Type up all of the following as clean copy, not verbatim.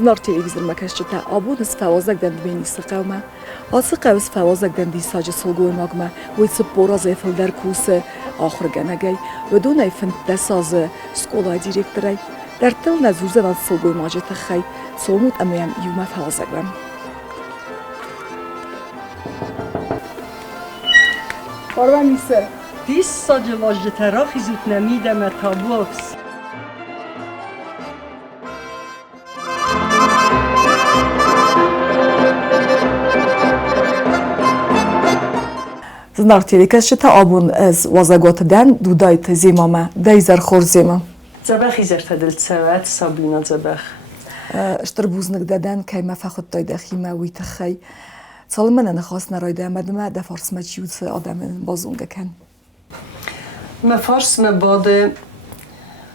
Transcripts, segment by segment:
Znar televizor makashta abunus fawazak dan beni saqawma. Asqaws fawazak dan di saj solgoy magma. Wit sporaz efel dar kuse akhir ganagay. بدون فن دساز سکولا دیرکتری در تل نزوزه و سلگوی ماجت خی سومود امیم یوم فوازگم. کارو میشه. دیس ساج واجد راخی زود نمیده متابوکس. زنار تیریکش تا آبون از وازگوات دن دودایت زیما ما دیزر خور زیما. زبخی زرت دل سواد سابینا زبخ. اشتربوزنک دادن که ما فخود تای خیمه ویت خی. سالمن نخواست نرایده مدام ده فارس مچیوت آدم بازونگ کن. ما فارس مباده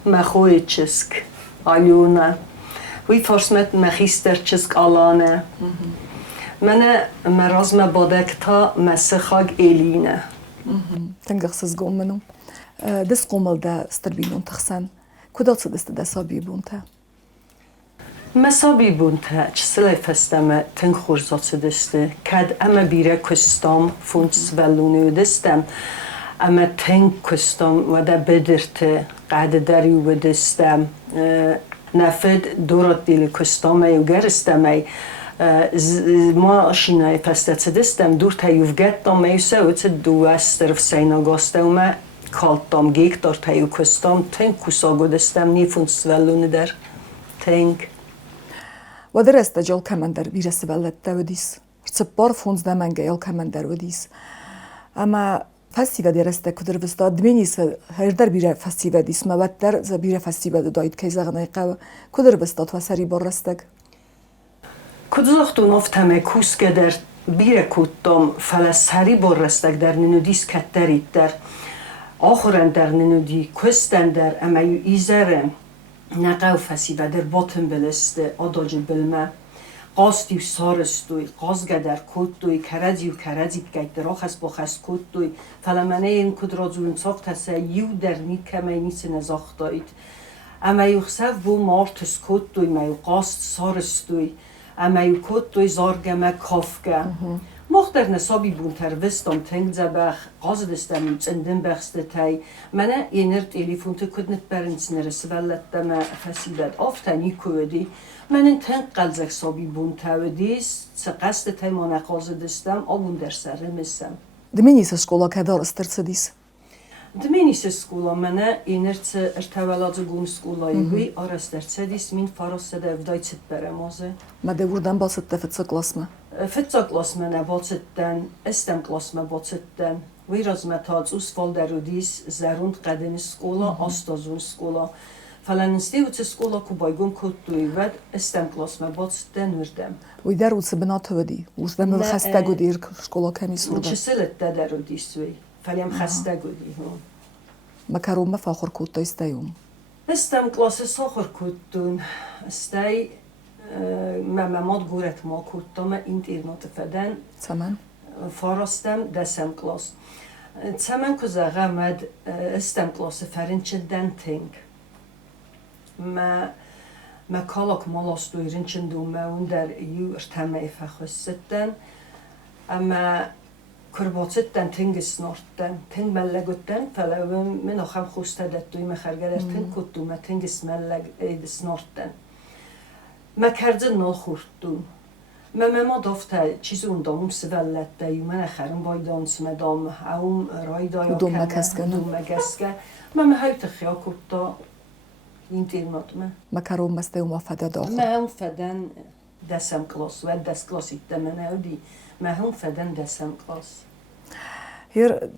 مخوی چسک آلیونه. وی فارس مخیستر چسک آلانه. من مراز مباده کتا مسخاگ ایلینه. تنگخسز گم منو. دست قومل ده استربینون تخسن. کدات دست دسابی بونته. مسابی بونته چسلی فستم تنگ خورزات دسته. کد اما بیره کستام فونس ولونه دستم. اما تنگ کستام و ده بدرته قعد دریو بدستم. نفد دورات دیل کستامه و گرستمه. ما شینای پستت دستم دور تایوف گتام میشه و چه دو استرف سیناگاسته و ما کالتام گیک دار تایو کستام تنگ کساگو دستم نیفونس ولونه در تنگ. و در استجال کمندر بیرس ولت دودیس. سپار فونز دمنگه یال کمندر ودیس. اما فستیو درسته کدر وستا دمینیس هر در بیره فستیو دیس ما وقت در زبیره فستیو داید که زغنای قو کدر وستا تو سری برستگ. کدوختون افتمه کوس که در بیره کودم فلسری برستگ در ننودیس کترید در آخرن در ننودی کستن در اما یو ایزرن نقاو فستیو در باتن بلسته آداج بلمه قاستیو سارستوی قازگه در کودوی کرزیو کرزی بگید در آخست باخست کودوی فلمنه این کد را زون ساخت هسته یو در نید کمی نیست نزاختایید اما یو خسف بو مارتس کودوی ما یو قاست سارستوی اما یو کودوی زارگمه کافگه مختر نصابی بونتر وستم تنگ زبخ قاز دستم چندن بخسته تای منه اینر تلفون کدنت برنس نرس ولت دم فسیبت آفتنی کودی من این تنگ قلزک سابی بونتر ودیس سقست تای من قاز دستم آبون در سر مسم. دمینیس اسکولا که دار استرسدیس. دمینیس اسکولا منه اینر ارتولاد گون اسکولایی وی آرسترسدیس من فارست دفدایت برمازه. ما دوردن باست تفت کلاس ما. فتزا کلاس منه باستن استم کلاس ما باستن وی رزمتاز اوسفال درودیس زروند قدم اسکولا آستازون اسکولا فلانستی و اسکولا کوبایگون کودوی ود استم کلاس ما باستن وردم وی درود سبنات ودی وزدم خسته گودیر اسکولا کمی سرده چسلت درودیس وی فلیم خسته گودی هم مکروم فاخر کود تایستیوم استم کلاس ساخر کودون استی مماد گورت ما کودم اینترنت فدن تمام فارستم دسم کلاس تمام کزاغ مد استم کلاس فرنچندن تنگ ما کالک مالاست دویرنچندو ما اون در یو ارتمای فخستن اما کرباتستن تنگ سنارتن تنگ ملگوتن فلو من آخام خوسته دتوی مخرگرر تنگ کودو ما تنگ سملگ سنارتن ما کردن نخوردم ما دافته چیز اون دامم سوالت دایی من آخرم بایدان سمدام اون رایدای دوم مگسکه ما هایت خیال کودتا اینترنت ما کارم مستیم وافده داخل ما هم فدن دسم کلاس و دست کلاسی تمنه اودی ما هم فدن دسم کلاس هیر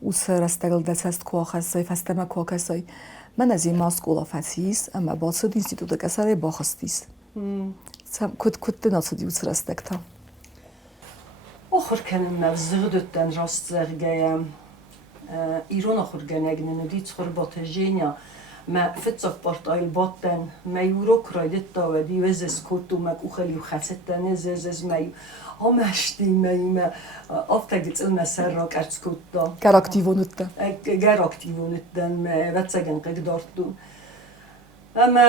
اوس رستگل دست کوخسای فستم کوخسای من از این ماسکولا فسیس اما باید اینستیتوت کسری باخستیس کد ناسدی اوس رستگتا آخر کنم مفزق دوتن راست زرگایم ایران آخر گنگ نندید خور باتجینیا ما فتزاف بارت آیل باتن ما یورو کرایدت داودی و زز کتو ما کوخلیو خستن زز ما همشتی ما آفتگت المسر را کرد کتا گراکتیونتن ما واتساگن قدرتون اما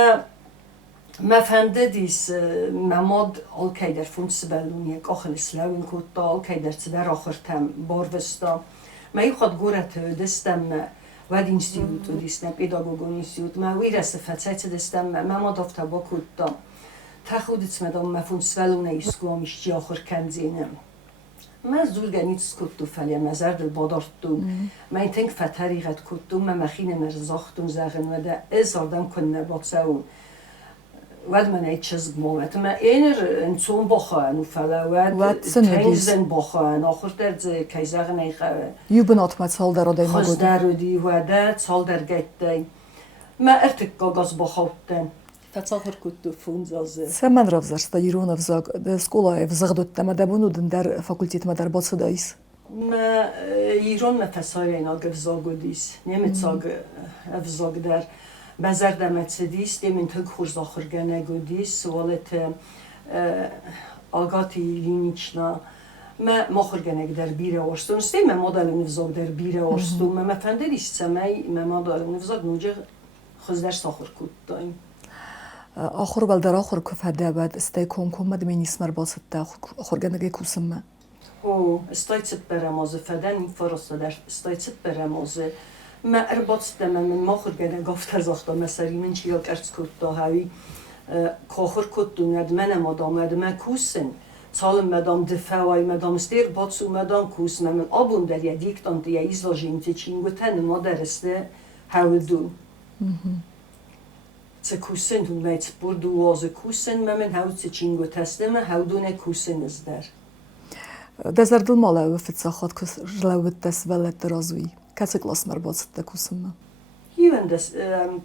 ما فنددیس مماد آل که در فون سبلونی آخر سلاوین کتا آل که در تدر آخر تم باروستا ما یخواد گورت دستم ود اینستیتوت و دیستم پیداگوگون اینستیتوت ما ویر استفاده دستم ما دافت با کتا تخودت مدام مفون سبلونه ایسکو میشتی آخر کنزینم ما زور گنیت کتو فلی مزار دل بادارتون ما این تنگ فتریقت کتو ما مخین مرزاختون زغن و ده از آردم کنه باکسون ود من ایت چیز گمومت ما اینر انسان بخوان و فلا ود تنگزن بخوان آخر درد کیزاق نیخواه یوبنات متسال در آدای خواست درودی و ده سال در گیت ما ارتک گاز بخوابتن فتاخر کتو فونزازه سمن رفزرست ایران افزاگ در سکولا افزاگ دوت ما دبونودن در فاکولتیت ما در باص دایس ما ایران ما فسای اینا گفزاگو دیس نمیتساگ افزاگ در بازار دمت دیست دیمین تگ خورز آخر گنگو دیست سوالت آگاتی لینیچنا ما خور گنگ در بیره آرستون ستی ما مدل نفزاگ در بیره آرستون ما فنده دیست سمی ما مدل نفزاگ نوجه خوز در ساخر کود دایم آخر بل در آخر کفاده بعد استی کم مدمینی اسمر باست تا آخر گنگی کوسم ما او استایت برامازه فدن این فراسته در استایت برامازه ما ارباط دم من ما خود گنه گفت زاخته مسری من چی کرد کود دا هایی کاخر کود دوند من مدام من کوسن سال مدام دفاعی مدام استیر باتسو مدام کوس من آبون در یه دیکتان دیگه ایزلاجین تچینگو تن ما درسته هاو دون چه کوسن دون میت برد واز کوسن من هاو تچینگو تسته من هاو دونه کوسن از در دزردل ماله و فتساخات کس جلوت دست ولد درازوی کسی کلاس مربوط کوسم ما یون دست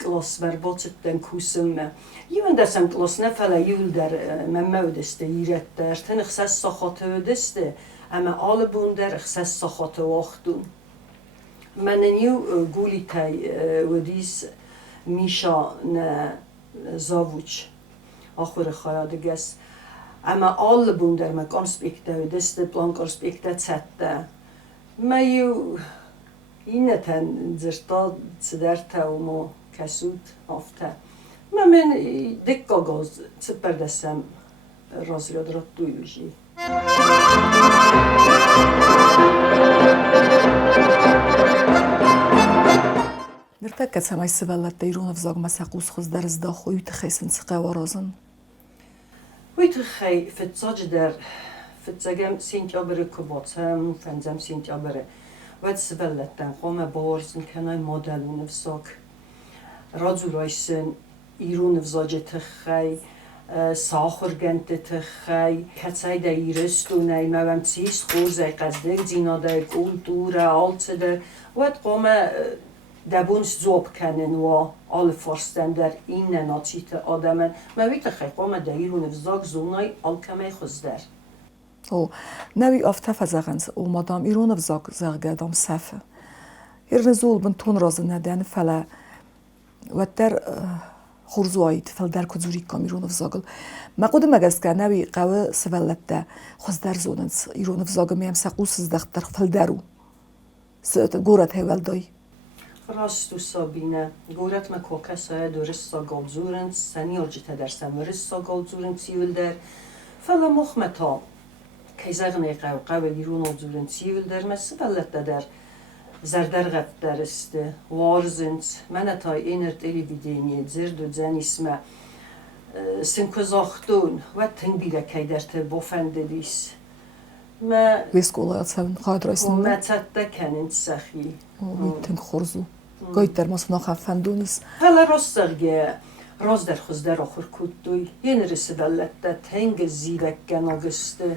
کلاس مربوط کوسم ما یون دست کلاس نفعل یول در ممودست ایرت در تن خصاص ساخت ودسته اما آل بون در خصاص ساخت وقتون من نیو گولی تای ودیس میشا نه زاوچ آخر خیاد گس اما آل بون در مکان سپیکته ودسته پلان کار سپیکته چته ما یو اینه تن زرتا صدرتا و ما کسود آفته من دکا گاز سپر دستم رازیاد را دویوشی نرتكت سماي سبلت ديرون افزاق مساقوس خز در ازدا خوي تخيسن سقا ورازن ويتخي فتزاج در فتزاجم سنتيابر كباتم فنزم سنتيابر ود سبلتن قوم بارزن کنای مدلون افزاق رازو رایسن ایرون افزاج تخی ساخر گنت تخی کتای دا ایرستونای موام تیس خورزای قزدر زینادای کلتور آلت در ود قوم دبونس زوب کنن و آل فرستن در این ناتیت آدمن مویت خی قوم دا ایرون افزاق زونای آل کمی خزدر او نوی آفتف زغنز او مادام ایرون افزاق زغگدام صفه هر نزول من تون رازن ندن فلا و در خورزوایت فل در کجوری کام ایرون افزاقل ما قد مگست که نوی قوه سولت ده خوز در زوننس ایرون افزاق میم سقوس زدخت در فل درو گورت هیول دای راستو سابینه گورت ما کوکسای درست ساگال زورن سنی ارجته در سمرس ساگال زورن سیول در فلا مخمتا کیزاغنه قوه ایرون زورن سیول در مسئلت در زردر غفت درست وارزند من تا اینر تلویزیونی زرد و زن اسمه سنکوزاختون و تنگ بیره که در تبافنده دیس ما ویسکولایت سن خواهد رایسن ما تده کنند سخی تنگ خورزو گاید در ماس ناخفندونیس حالا راست درگه راست در خوز در آخر کدوی یه نرسه دلت تنگ زیرک گناگسته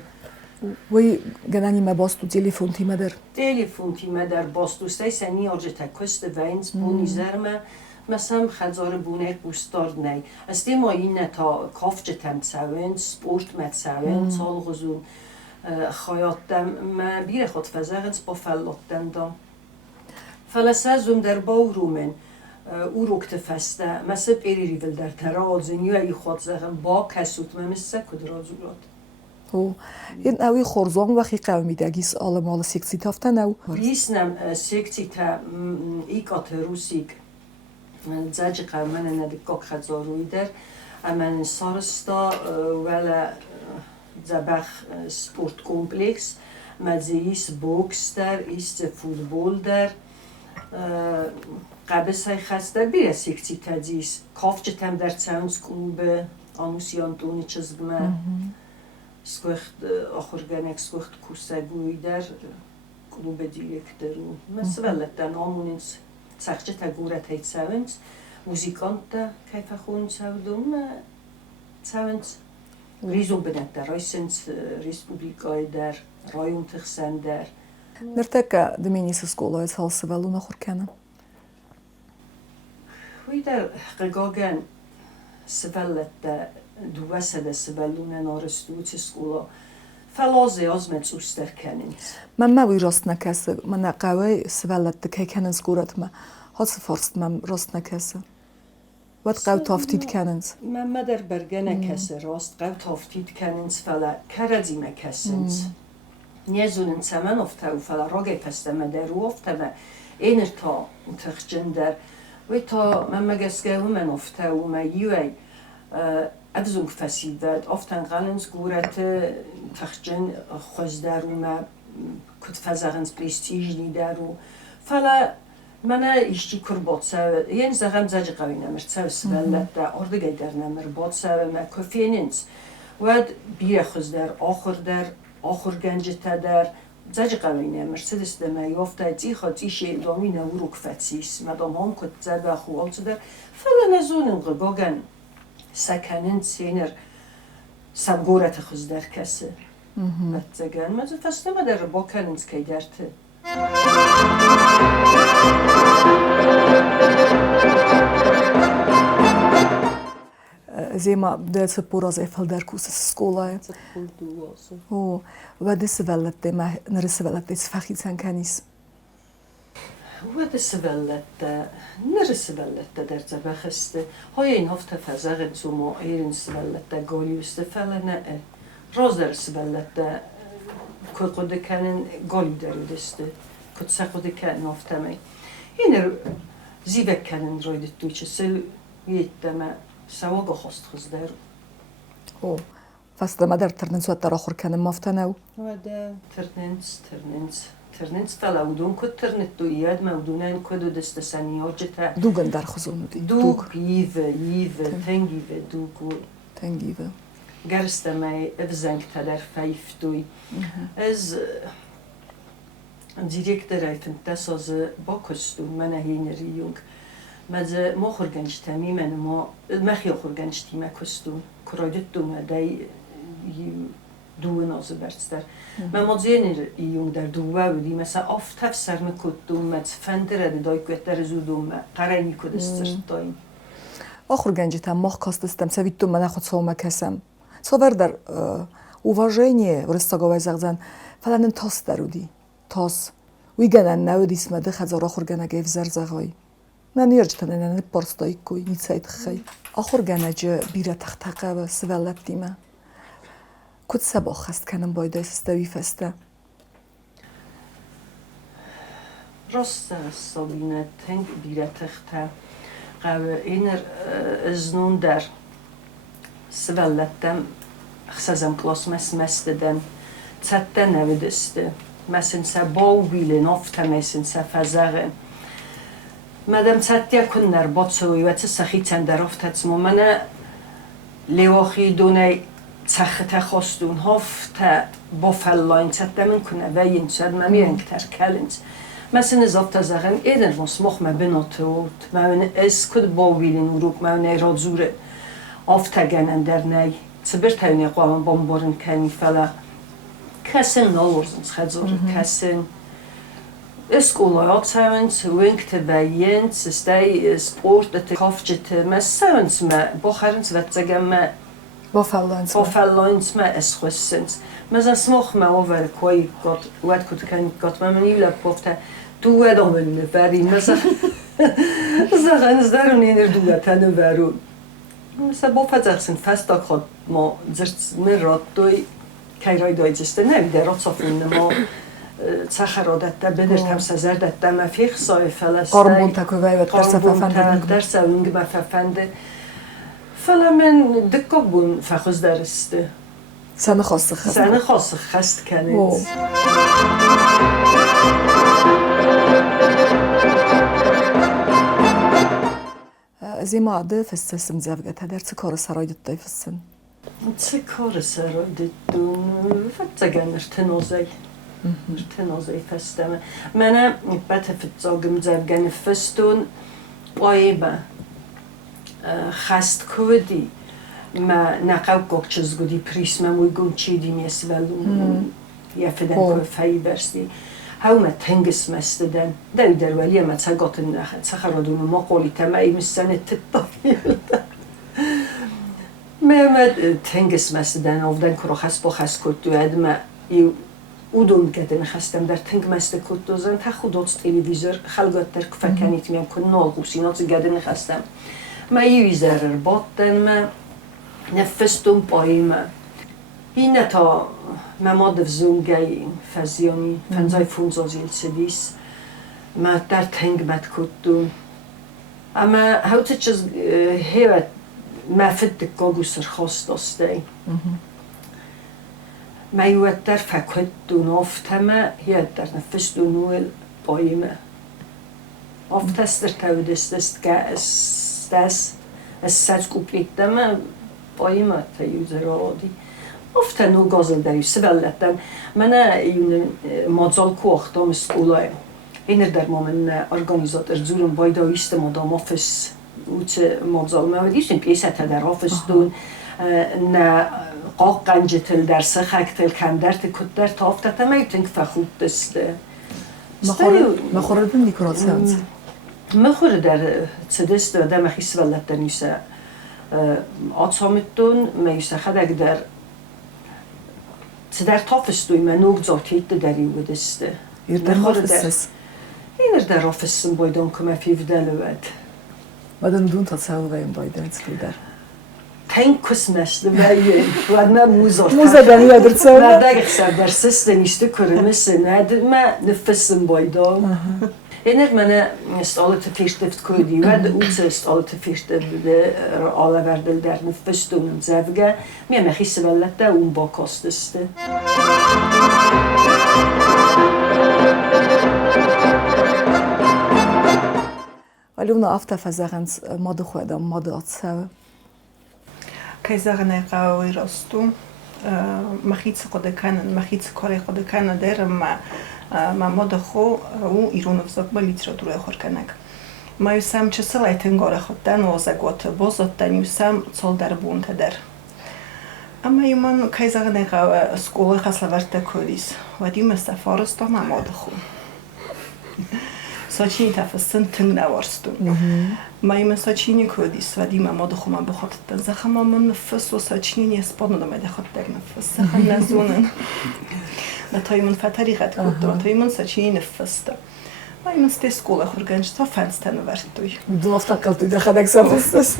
وی گنانی ما باستو تلفون تیمه در باستو سای سنی آجه تکست وینز بونی زرمه مثلا خزار بونه بوستار نی از ما این تا کافچه تم سوین سپورت مت سوین سال غزون خیاتم من بیر خود فزاغنس با فلاتن دام فلسازم در باورومن او رکت فسته مثل پیری ریول در ترازن یا ای خود زغن با کسوت ممسه کدرازولات او این اوی خورزان وقتی قومی دگیس آلمال سیکسی تافته نو بیسنم سیکسی تا ایکات روسیک زج قومن ندکاک خزاروی در امن سارستا ولا زبخ سپورت کمپلکس مزیس بوکس در ایست فوتبال در قبل سای خسته بیر سیکتی تدیس کافچه تم در تاونز کلوب آموسیان دونی چزگمه سکوخت آخرگنک سکوخت کورسگوی در کلوب دیرکترون مثل ولدن آمونینز سخچه تا گورت هیت تاونز موزیکانت تا کیف خون تاودوم تاونز ریزون بدن در رایسنز ریسپوبلیکای در رایون تخسن در نرتك دمينيس سكولا يسهل سبالو نخور كان وی در قگاگن سبلت دو وسد سبلونه نارستوت سکولا فلازه آزمت اوستر کنید من ما وی راست نکسه من قوی سبلت که کنن سکورت ما هاس فرست من راست نکسه وقت قو تافتید کنند من در برگه نکسه راست قو تافتید کنند فلا کردی مکسند نیزونن سمن افته و فلا راگه پسته مدرو افته و اینر تا تخجن در وی تا من مگسگه و من افته و من یوی ادزونگ فسیدد افتن قلنز گورت تخجن خوز در و من کت فزاغنز پریستیج نیدر و فلا من ایشتی کر باد سوه یعنی زغم زجی قوی نمر سوه سبلت در اردگه در نمر باد سوه من کفینینز ود بیره خوز در آخر گنج تدر زج قوی نمر سدس دم یافته تی خاطی شیدامی نورو کفتیس مدام هم کت زب خوال در فلا نزونن قگاگن سکنن سینر سبگورت خوز در کسه بتگن مزه فسته ما در با کننز کی درته زيما بدأت سبورة زي فلدر كوس السكولا هو وده سبلت ما نرسبلت تسفخي تنكنيس وده سبلت نرسبلت در زبخسته های این هفته فزاغن زوما ایرن سبلت گالیوسته فلنه راز در سبلت کد قد کنن گالی درودسته کد سقد کنن هفته می این زیبک کنن رایدت دوچه سل یتمه سواق خواست خز در او فست ما در ترنس و در آخر کنم مافتناو وده ترنس فلاودون کد ترنت دو یاد مودونن کد دست سنیار جتا دوگن در خزون دی دوگ یو تنگیو دوگو تنگیو گرست می افزنگ تا در فیف دوی از دیرکتر ایفنتس از با کستون من هین ریونگ مزه ما خورگنج تمیمن ما مخی خورگنج تیمه کستون کرایدت دومه دای دو نازه برستر من مازین ایون در دوه بودی مثلا آفتف سرم کد دومه فندره دای کتر زو دومه قرینی کد استرد دایم خورگنج تام مخ کاستستم سویت دومه نخود سومه کسم سوور در уважение ورستگاه زغزن فلان تاس درودی تاس ویگنن نودی اسمده خزارا خورگنگه زرزغای من يرجتن أنا نبارستايكوي نيتسايد خي آخر جناجة بيرة تختقة وسولت ديما كنت سبا خست كانم بايدا استوي فستا راست سابینه تنگ بيرة تخته قوي اینر ازنون در سولتم خسازم كلاس مسددن تسته نودسته مثلا سباو بیله نافته مثلا سفزغه مدام ساتیا کنر باتسوی و تسخی تندرافت هستم من لیواخی دونای تخت خواستون هفت با فلاین تدمن کنه و این شد ممیرن کتر کلنج مثلا زبط زغم ایدن مسمخ مبناتود من از کد باویلین وروک من ایرادزوره آفتگنن در نی سبر تاینی قوام بامبارن کنی فلا کسن نالورزنس خزور کسن اسکولای آتساونس وینکت بیینس استای سپورت تکافجت مساونس ما بخارنس وتزگم ما بافلاینس ما اسخوسنس مثلا سمخ ما اوور کوی گات وات کد کن گات ما منیلا پفته دو ودامل مفری مثلا زغنز درون اینر دو تنو برون مثلا بافزخسن فستا خود ما زرت مرات دوی کیرای دایجسته نمیده رات صافون ما سخرادت بدرت هم سزردت دم فیخ سای فلسطین قربون تکوی و درس ففنده درس اونگ مففنده فلا من دکا بون فخوز درسته سنه خاص خست سنه خاص خست کنید زیما عده فستسم زفگت هدر چه کار سرای دتای فستن؟ چه کار سرای دتون؟ فتزگن ارتنازی ارتنازی فستم منم بته فتزاگم زفگن فستون قایبه خست کودی ما نقاو کوچز گودی پریسم موی گون چیدی میسولون یا فدن کو فای برستی هاو ما تنگس مستدن در ولی ما تساقط نخد سخرادون ما قولی تمایی مسنه تطفیل ما تنگس مستدن آفدن کرو خست با خست کردو ادم یو اودون کدن خستم در تنگ مست کردو زن تا خودت تلویزیون خلقت در فکنیت میم کن ناقوسینات کدن خستم ما یویزر باتن ما نفستم پاییم این تا ما دفزونگی فزیانی فنزای فونزازیل سدیس ما در تنگ مت کردم اما هوت چیز هیوت ما فد دکاگو سرخواست داشته ما یوت در فکردم آفتما هیوت در نفستم نویل پاییم آفتستر تودستست که از کوپلیکتم پاییم تا یوزر آدی ofta nog gazel där ju svälleten men ju madzal kochtam skola inner där man organisator zulum bayda iste modam office uche madzal men det är inte pjäset där office då na qaqanje till där saxak till kan där till kutter ta ofta ta mig tänk fakhutest مخوردن دیکوراسیونز مخور در تدست و در مخی سوالت نیسه آتسامتون میسه خدک در در تافستوی من نوگ زاتیت داری بودسته مخور در اینر در آفستم بایدان که مفیف دلوید بدن دون تا سوالیم بایدان در تنگ کس نشده باید و نه موزار دنی یادر سوال نه دقیق سر در سست نیسته کرمسه نه ما نفسم بایدان اینر من استالت فیشتفت کردی و دوست استالت فیشتفت alăvărdel در نفستون زفگه میم خیس ولت اون با کاستسته ولی اون افته فزگنز ماده خودم ماده آتسه که زغنه قوی راستو مخیت قد کنن مخیت کاری قد کنن درم ما ماده خو او ایران افزاق با لیتراتور خور کنک ما یوسم چه سلایتن گاره خودن وازگوات بازاتن یوسم سال در بون تدر اما یومان که زغنه قوی سکول خسل ورته کردیس و دیوم استفارستا ما ماده خو ساچینی تفسن تنگ نوارستون ما یوم ساچینی کردیس و دیوم ماده خو من بخاطتن زخم من نفس و ساچینی اسپانو دمده خود در نفس زخم نزونن نتایمون فتری قد کردم نتایمون ساچینی نفسته ما یوم ستی سکول خورگنج تا فنستن ورتوی دو افتکالتی در خدک سافستس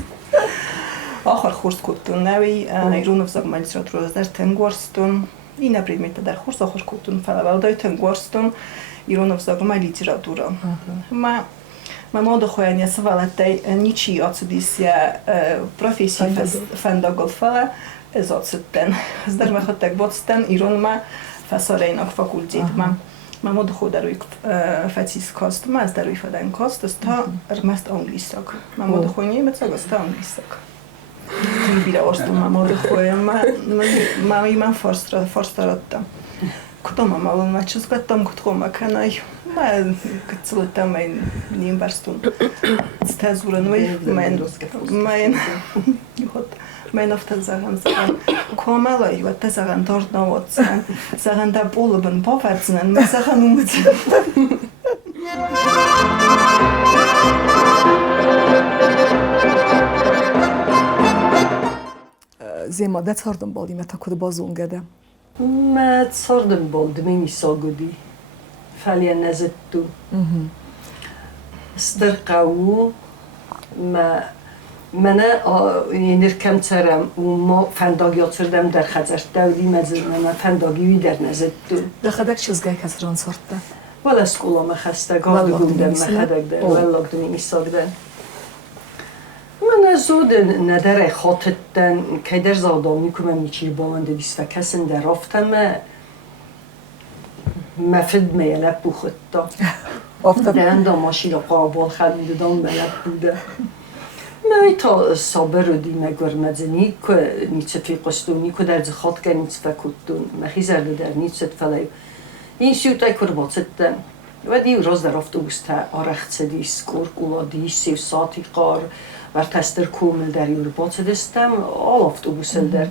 آخر خورس کردن نوی ایران افزاق لیتراتور در تنگوارستون این نبرید در خورس آخر کردن فلوالدای تنگوارستون ایران افزاق لیتراتورا ما ماده خوانی سوالتی نیچی آتدیس یا پروفیسی فنداگل فلا از آتستن از در مخاطر بودستن ایران ما فسارین آک فاکولتیت ما ماده خود در روی فتیس کاست ما از در روی فدان کاست است تا رمست انگلیساک ما ماده خوانی مثلا است انگلیساک بیره آستم ما ماده خوانی من فارس دارم کدام مالون ما چیز کدام کدام کنای ما کتلتم این نیم برستون استازورن من افتاد زغن کاملایی و تزغن دارد نوادزن زغن در بولبن باورزنن من زغن اومدن زیما ده تاردم بالی متا کد بازون گده ما تاردم بالد میمی ساگودی فعلی نزد تو استرقاو ما من نرکم ترم و ما فنداگیات سردم در خزر دولی مزرم من فنداگیوی در نزد تو در خدک چیزگاه کسران سارده ولی اسکولا ما خسته گاردگوندم ما خدک در ولی لگدمی میساگدن من زود نداره خاطرتن که در زادامی که من میچیر بالنده دیست و کسن در رفتم مفید میلب بخوتا درنده ماشی را قابل خلنده دام ملب بوده من تا صابر رو دیمه گرمزنی که نیچه فی قستونی که در زخات که نیچه فکتون مخی زرده در نیچه فلیو این سیوتای کرباستن و دیو روز در اتوبوس تا آرخت دیس کورک اولادی 3 ساعتی قار و تستر کومل در یوربات دستم آل اتوبوس در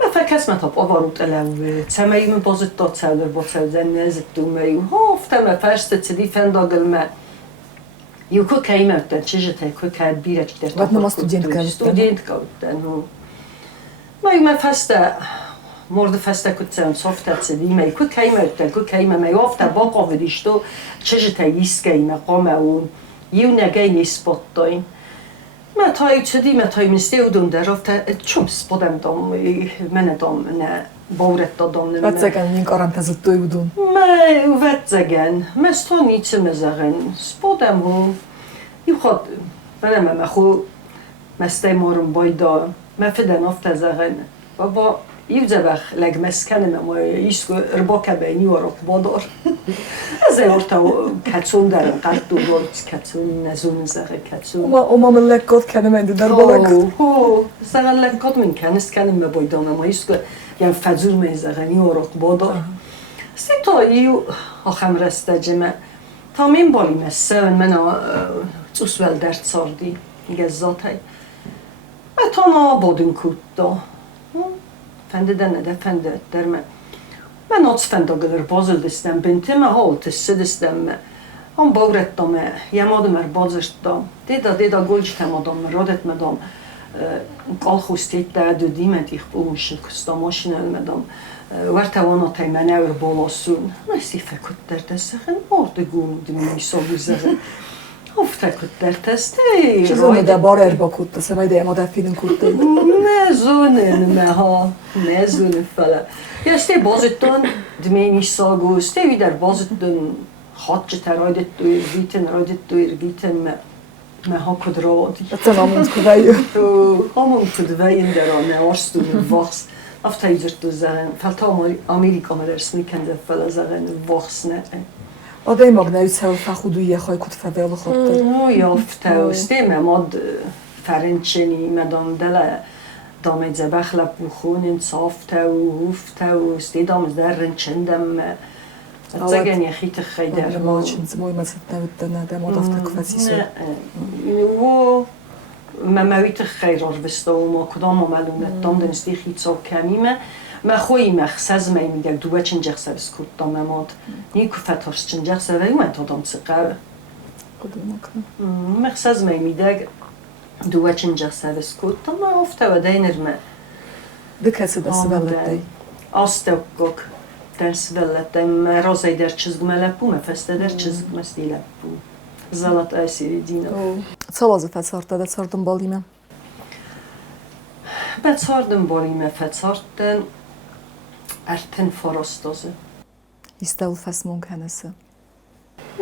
و فکر متاب آوارد علو تمایی من بازد داد سالر با سالزن نزد دومه ها افتم فرست تدی فنداگل ما یو که کهیم افتن چجته که که بیرچ در وقت ما استودنت کردن ما یو من فسته مورد فسته کتم صفت تدی ما یو که کهیم افتن که کهیم ما یو افته باقا ودیشتو چجته یسکه مقام اون یو نگه نیسپات دایم ما تای چدی ما تای مسته و دون در رفته چوم سپادم دام من دام نه باورت دادم نه واتزگن این کارم تزد دوی بودون ما واتزگن مستو نیچه مزگن سپادم و یو خود منم ما خو مسته مارم بایدا ما فدن افت زگن بابا یو زبخ لگ مسکنم ما ایسکو ربا کبینی و رک بادار از ارتا کتون دارم قد دو بارت کتون نزون زغه کتون ما من لکات کنم اینده در بالک زغه لکات من کنست کنم بایدانم ما ایسکو یم فجور می زغنی و رک بادار سی تا یو آخم رسته جمع تا من بالی مسن من توسول درد ساردی گزاتای و تا ما بادن کود فنده نده فنده در من ناز فنده گلر بازل دستم بنتم ها تسه دستم هم باورت دام یمادم بازشت دام دیدا گلج تمادم رادت مدام قال خوستید در دو دیمه دیخ بومشن کستا ماشین المدام ورتوانا تیمنه ور بالاسون نسی فکر در دستخن آردگون دمی سالو زغن افته کد در تسته چیزا مده بار اربا کد تسه مایده اما در فیلم کد دی نه زونه نمه ها نه زونه فلا یا سته بازتون دمینی ساگو سته وی در بازتون خاطر ترایدت دویر ویتن رایدت دویر ویتن ما ها کد رادی بطن آموند کدوی آموند کدوی در آنه آرستون وقت افته ایجرد دو زغن فلتا آمریکا مرسمی کنده فلا زغن وقت نه آدای ماغنوی سال فخودویه خواهی کد فویل خود یافته و سته مماد فرنچنی مدام دل دامه زبخ لب بخون صافته و هفته و سته دام در رنچندم زگن یخیت خیدر ما چند زموی مزد نود نده ما دافته کفتی سو و ممویت خیر آربسته و ما کدام عملونت دام دنستی خیت سا کمیمه ما خوی مخصز می میگه دوباره چنجق سرس کرد دام اماد نیکو فتارس چنجق سر ولی من تا دام سقه مخصز می میگه دوباره چنجق سرس کرد دام افته و دینر ما دکسی دست ولد دی آسته بگوک درس ولد دی ما رازای در چیزگ ملپو مفسته در چیزگ مستی لپو زلط آسیری دینه چه لازم فسارده ساردم بالیمه بساردم بالیمه فساردن ارتن فراستازه يستوي الفاس ممكن هسه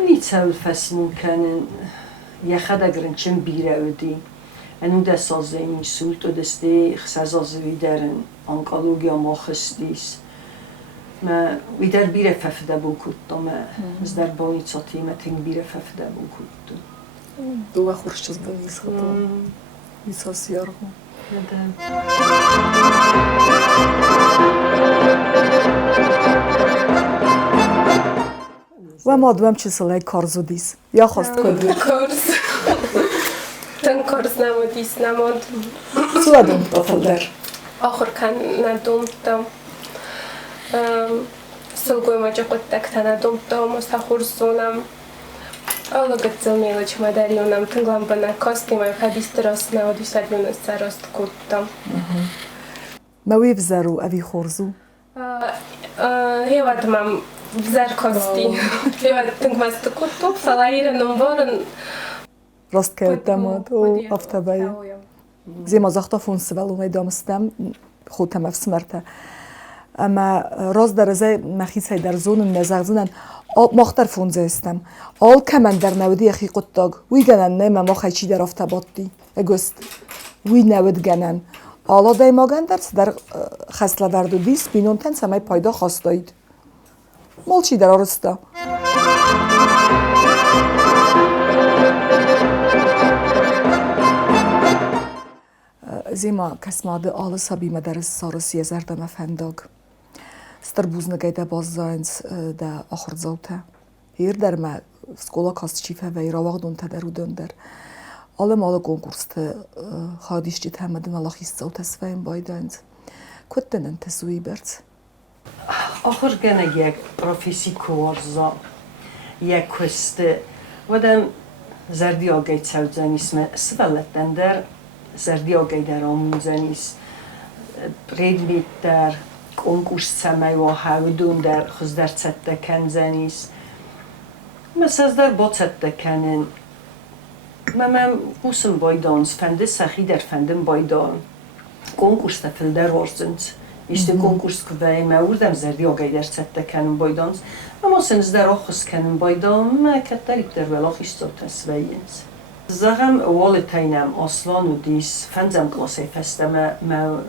نیتسا الفاس ممكن یخد اگرن چن بیره ودی انو ده سازه این سولت و دسته خسازه ویدرن انکالوگیا ما خستیس ما ویدر بیره ففده بون کدام از در بانی چاتی ما تنگ بیره ففده بون کدام دو خورش چیز باییس خطا ایسا سیار خون و ما دوام چی سلای کارزو دیس یا خواست کردی کارز ten kors namodis namod سولا دوم تافل در آخر کن ندوم تام سلگوی ما جا قدک تا ندوم تام مستخور سونم آلا گتزل میلچ مداریونم تنگلام بنا کاستی مای خدیست راست نودی سریونست راست کدتام موی وزارو اوی خورزو هیواد مام وزار کاستی هیواد تنگ مست کدتو فلایر نمبارن راست کردماد او افتبایی زیما زختا فون سوال اونای دامستم خودم افسمرته اما راست در ازای مخیص در زون نزغزونن مختر فونزه استم آل کمن در نودی اخی قطاق ویگنن نه ما خیچی در افتباد دی اگست وی نود گنن آلا دایماگن در خسله وردو دیس بینون تن سمای پایدا خواستایید مال چی در آرستا Zema kasmadı alı Sabime ders sarısı yazar da mefendag. Starbuz negayda bazzains da axır zauta. Her derme skola kastçife ve iravağdun tederu dönder. Alı malı konkursta xadişçi temedim Allah hissauta sveyin baydans. Kuttenen tesuyi bert. آخر گنه یک پروفیسی کورزا یک کسته ودم زردی آگه چوزنیس سوالتن در زردی آگه در آموزنیس پریدمیت در کنکورس سمی و هودون در خوز در چتکن زنیس مثل در با چتکنن من قوسم بایدانس فنده سخی در فندم بایدان کنکورس تفل در ورزند İşte konkurs küveyi mevurdem zerdi o gayder sette kanın boydans. Ama seniz der oxus kanın boydam ma kattar ipter vel ox isto tasveyins. Zagam walitaynam aslan u dis fenzem klase festeme ma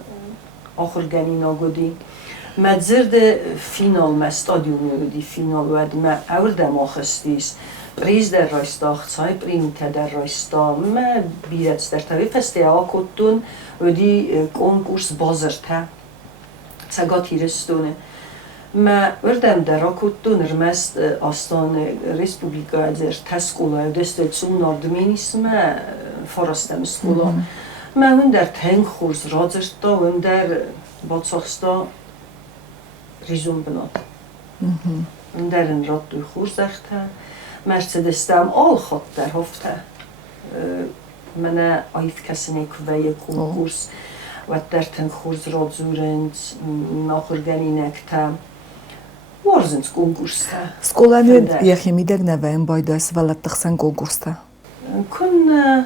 axır ganina godi. Ma zerde final ma stadium godi final wad ma awrdem oxustis. Priz der Reichstag, zwei Primite der Reichstag, ma birets der tavi feste akotun u di konkurs bazırta. Цагати рестуне. Ма върдам да рокотун рмест астан республика зер таскула десте цун нордменис ма форастам скула. Ма ундер тенхурс разерта ундер бацахста ризум бнот. Ундерен ратту хурзахта. Мерцедестам ал хат der hofte. Мана айф касне квeye konkurs. و در تنخورز را زورند ناخرگنی نکتا ورزند کنکورستا سکولانید یخی میدگ نویم باید سوالت تخسن کنکورستا کن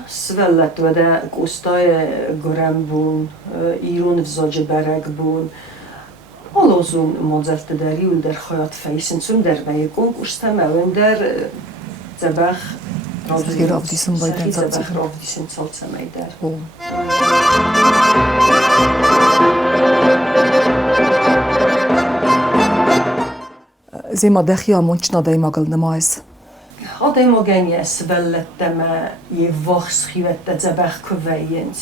سوالت و ده گوستای گرم بون ایرون وزاج برگ بون آلازون مازلت داری و در خیات فیسن سون در بای کنکورستا موین در زبخ سخی رافدیسن باید زبخ رافدیسن سالسه میدر Zema dexi amonç nadayı magal nemayiz. Adayı magani esvellette je vaxschivet zebach kuveyent.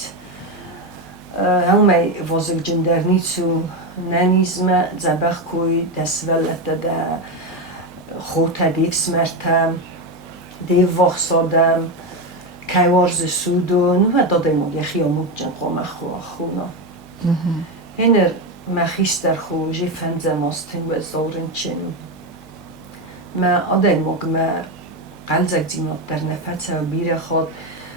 Helmei vazig gendernicu nenizme zebach kuy desvellette de khota divsmertem de vaxsadem kajwarz sudun و دادای ما یه خیاموت جن قامه خواه خونا هنر مخیستر خو جی فنزه ماستن و زورن چن ما آدای ما قلزک زیمات در نفت و بیره خواد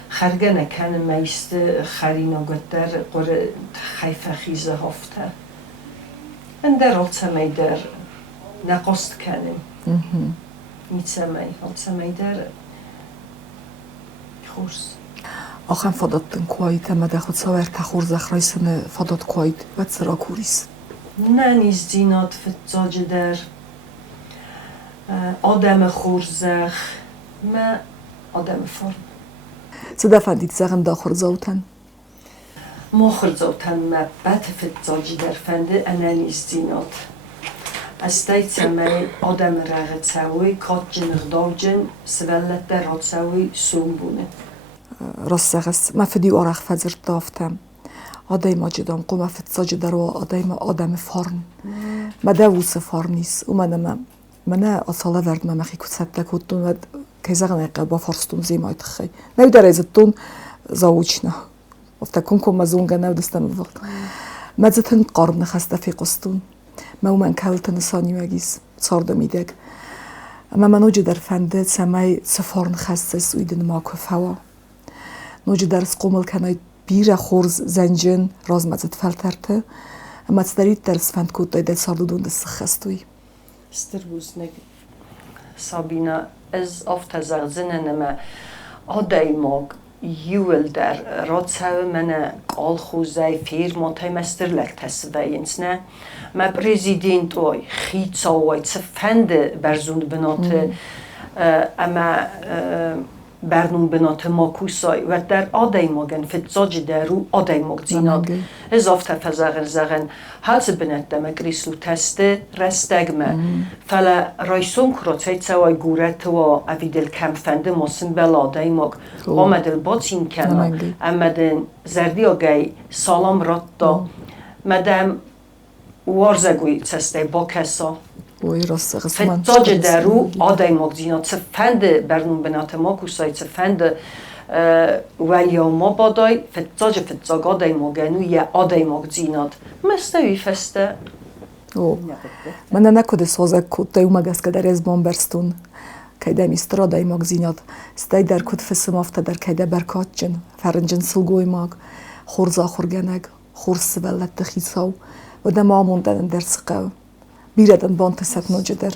خرگه نکنه میست خرینا گتر قره خیفه خیزه هفته من در حالت می در نقاست کنم نیچه می حالت می در خورس آخر فداتن کوایت اما دخوت سوار تخور زخرایسن فدات کوایت و تسرا کوریس نه نیز دینات فتزاج در آدم خورزخ ما آدم فرم چه دفندید زغم داخل زوتن؟ ما خرزوتن ما بد فتزاج در فنده انا نیز دینات استایت سمای آدم رغت سوی کات جنغ داوجن سولت در هات سوی سوم بونه راست سغست ما فدی آرخ فزر دافتم آدای ما جدام قوم فتزاج در و آدای ما آدم فارن ما دووس فارنیس و من اصلا ورد ما مخی کت سبت کتون و که زغن با فارستون زیمایت خی نو در ایزتون زاوچنا افتکون کم مزونگه نو دستم وقت ما زتن قارن خسته فی قستون ما من کلتن سانی وگیز صارده میدگ اما من نوجه در فنده سمای سفارن خسته سویدن ما کفوا نوجه در سقومل کنای بیر خورز زنجن راز مزد فلترته اما تدارید در سفند کود دایده سارده دون دست خستوی استربوز نگ سابینا از افت زغزنه نما آدای ماگ یول در رادساو من قال خوزای فیرماتای مسترلک تسویینس نه ما پرزیدنت وای خیتسا وای سفند برزوند بناته اما برنون بنات ما کوسای و در آدای ماگن فتزاج درو آدای ماگ زیناد اضافت فزاغن زغن هلز بنت دمک ریسلو تسته رستگمه فلا رایسون کروتای تسوای گورت و اویدل کم فنده ماسن بل آدای ماگ آمدل باچین کنه امدن زردی آگای سالام رات دا مدام وارزگوی تسته با کسا فتاج درو آدای مگزینا تفند برنون بنات ما کوسای تفند ویا ما بادای فتاج آدای مگنو یا آدای مگزیناد مستوی فسته من نکده سازک کد تایو مگس که در از برستون که دم استرادای مگزیناد ستی در کد فسم افته در که در برکات جن فرنجن سلگوی مگ خورزا خورگنگ خورس ولت تخیصاو و دم آموندن در سقاو بیردن بانت ست نوجدر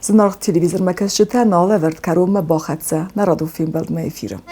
زنارق تلویزر مکش جتا نالەوەرد کروم با خدسه نرادو فیلم بلد ما افیرم